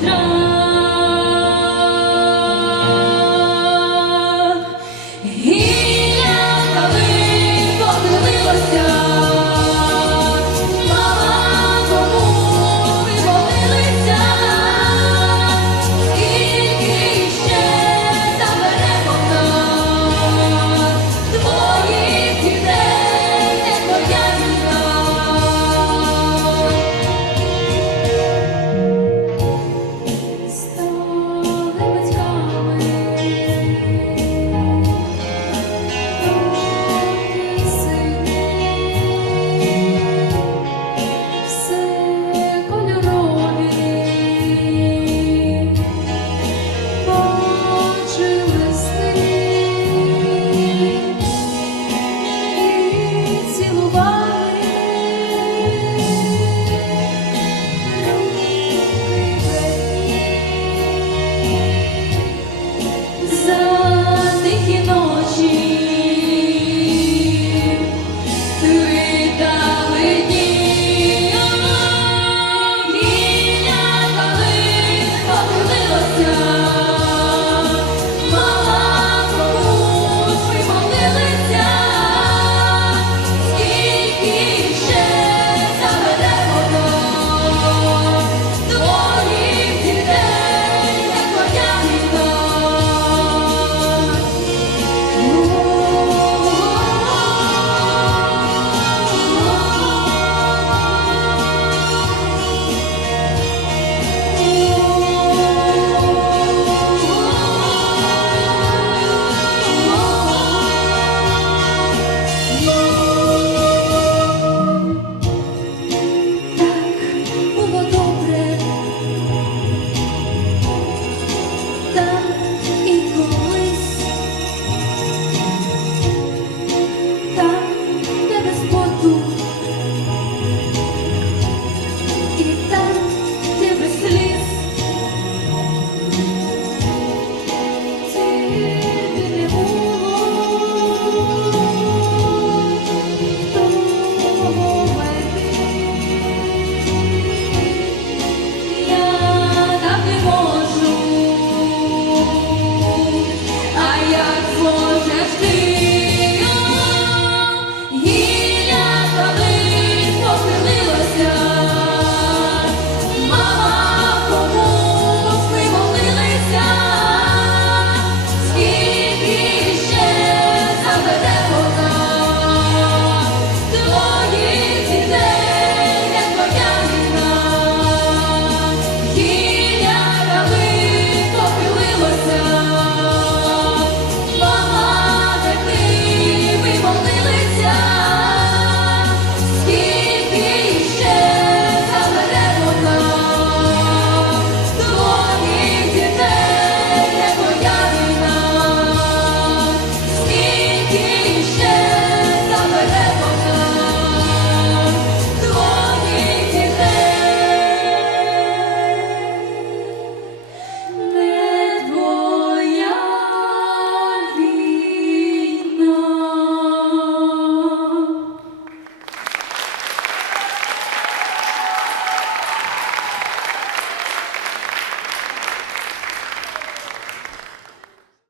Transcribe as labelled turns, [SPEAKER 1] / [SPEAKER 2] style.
[SPEAKER 1] страх.